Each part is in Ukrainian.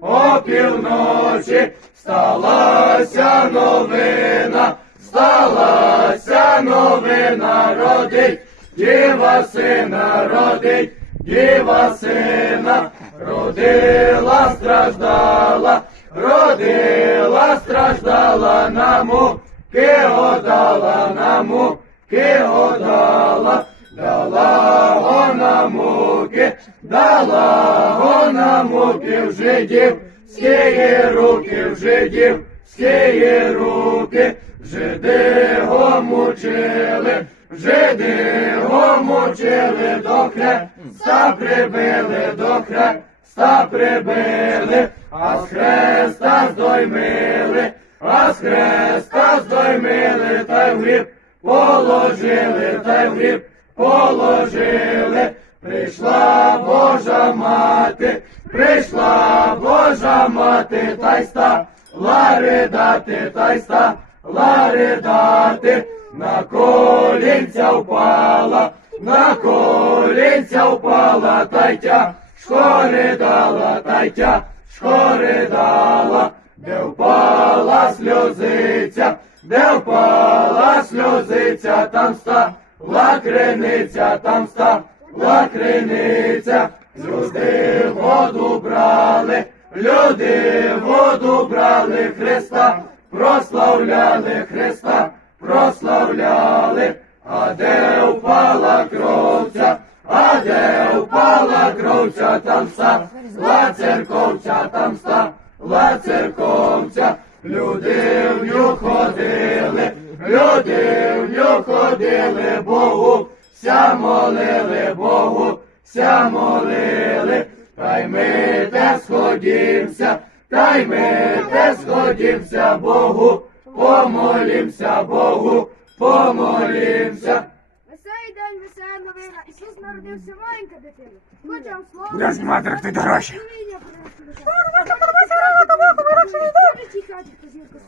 о півночі, сталася новина, сталася новина, родить, діва сина родить, діва сина, родила, страждала, родила, страждала на муки одала, на муки одала, дала вона муки, дала вона муки в жидів, скиє руки в жидів, скиє руки, жиди го мучили, жиди го мучили до хреста прибили, до хреста прибили, а з хреста здоймили, а з хреста здоймили, та й в гріб положили, та в гріб положили. Прийшла Божа мати, прийшла Божа мати, та й стала ридати, та й стала ридати, на колінця впала, на колінця впала, та й тяжко ридала, та й тяжко ридала, де впала сльозиця, де впала сльозиця, там стала криниця, там стала криниця, люди воду брали, люди воду брали, Христа прославляли, Христа прославляли, а де впала кровця, а де впала кровця, там стала церковця, там стала церковця, люди в ню ходили, люди в ню ходили, Богу ся молили, ся молили, та й ми те сходімся, та й ми те сходімся, Богу, помолімся, Богу, помолімся. Веселий день, весела новина. Ісус народився маленька дитина. Хочу вам слово. Куди знімати рахти гроші? Я щасливий. Зірку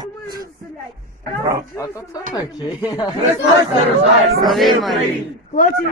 сумуй розселяй. А то це таке. Христос рождає! Хлопці,